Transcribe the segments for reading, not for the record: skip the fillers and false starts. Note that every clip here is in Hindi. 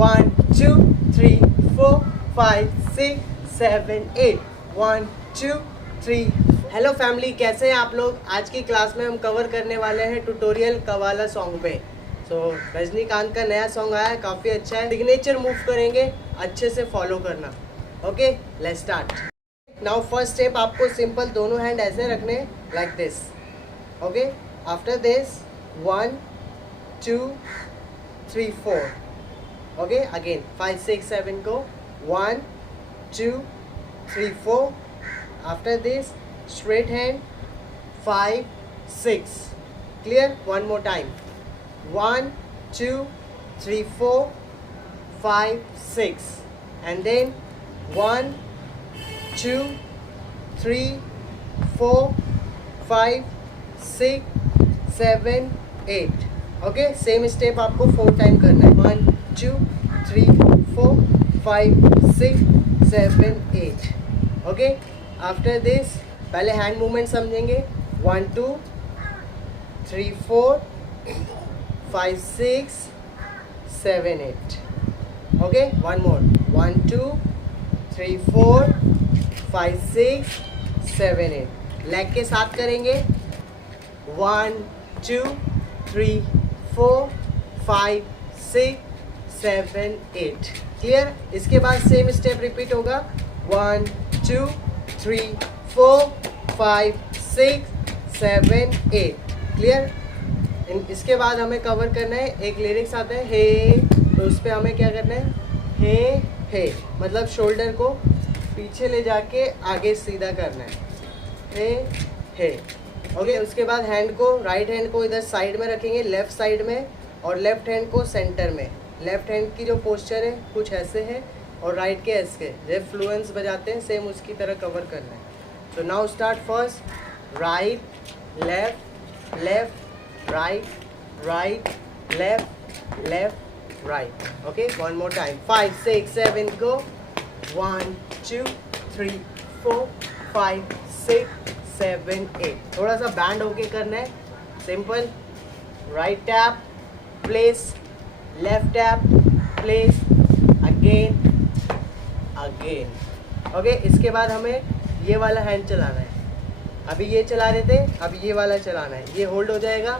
1 2 3 4 5 6 7 8 1 2 3। हेलो फैमिली, कैसे हैं आप लोग। आज की क्लास में हम कवर करने वाले हैं ट्यूटोरियल कवाला सॉन्ग पे। रजनीकांत का नया सॉन्ग आया है, काफ़ी अच्छा है। सिग्नेचर मूव करेंगे, अच्छे से फॉलो करना। Okay, let's start. Now first step, आपको सिंपल दोनों हैंड ऐसे रखने, like this. Okay, after this 1 2 3 4। Okay, again 5 6 7 go 1 2 3 4। After this, straight hand 5 6. Clear? One more time. 1 2 3 4 5 6, and then 1 2 3 4 5 6 7 8। Okay, same step आपको 4 टाइम करना है। 1 2 3 4 5 6 7 8। ओके, आफ्टर दिस पहले हैंड मूवमेंट समझेंगे। 1 2 3 4 5 6 7 8। Okay, one more. 1 2 3 4 5 6 7 8। लेग के साथ करेंगे। 1 2 3 4 5 6 7 8। क्लियर? इसके बाद सेम स्टेप रिपीट होगा। 1 2 3 4 5 6 7 8। क्लियर? इसके बाद हमें कवर करना है, एक लिरिक्स आता है हे, तो उस पर हमें क्या करना है, हे मतलब शोल्डर को पीछे ले जाके आगे सीधा करना है, हे। ओके, उसके बाद हैंड को, राइट हैंड को इधर साइड में रखेंगे, लेफ्ट साइड में, और लेफ्ट हैंड को सेंटर में। लेफ्ट हैंड की जो पोस्चर है कुछ ऐसे है, और राइट के ऐसे, जब फ्लुएंस बजाते हैं सेम उसकी तरह कवर करना है। So now start. First right left left right right left left right. Okay, one more time. 5 6 7 go 1 2 3 4 5 6 7 8। थोड़ा सा बैंड होके करना है, simple. Right tap place, left tap place, again again. Okay, इसके बाद हमें ये वाला हैंड चलाना है। अभी ये चला रहे थे, अब ये वाला चलाना है। ये होल्ड हो जाएगा।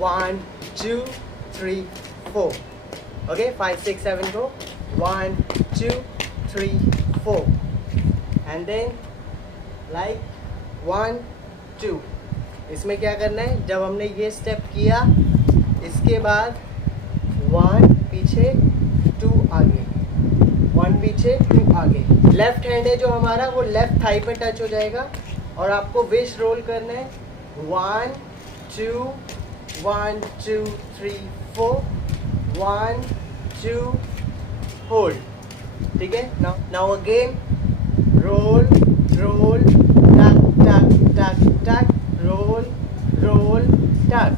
1 2 3 4। Okay, 5 6 7 go 1 2 3 4, and then like 1 2। इसमें क्या करना है, जब हमने ये स्टेप किया, इसके बाद 1 पीछे 2 आगे, 1 पीछे 2 आगे। लेफ्ट हैंड है जो हमारा, वो लेफ्ट थाई पे टच हो जाएगा, और आपको विश रोल करना है। 1 2 1 2 3 4 1 2 होल्ड। ठीक है, नाउ अगेन रोल रोल टक टक टक टक, रोल रोल टक,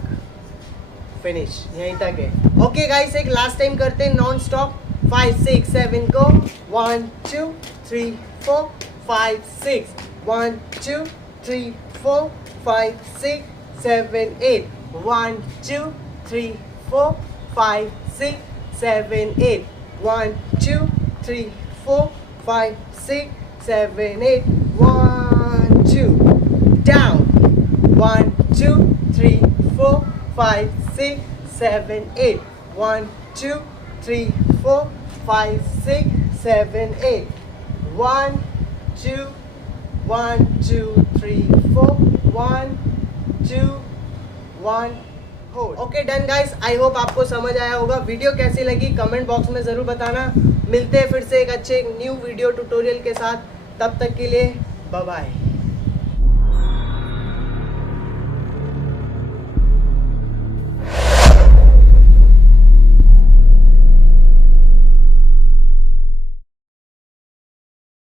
फिनिश। यहीं तक है। ओके गाइस, एक लास्ट टाइम करते हैं non stop. 5 6 7 go 1 2 3 4 5 6 1 2 3 4 5 6 7 8 1 2 3 4 5 6 7 8 1 2 3 4 5 6 7 8 1 2 down 1 2 3 4 5 6 7 8 1 2 3 4 5 6 7 8 1 2 1 2 3 4 1 2 1 hold. Okay done guys, I hope आपको समझ आया होगा। वीडियो कैसी लगी कमेंट बॉक्स में ज़रूर बताना। मिलते हैं फिर से एक अच्छे न्यू वीडियो ट्यूटोरियल के साथ। तब तक के लिए बाय बाय।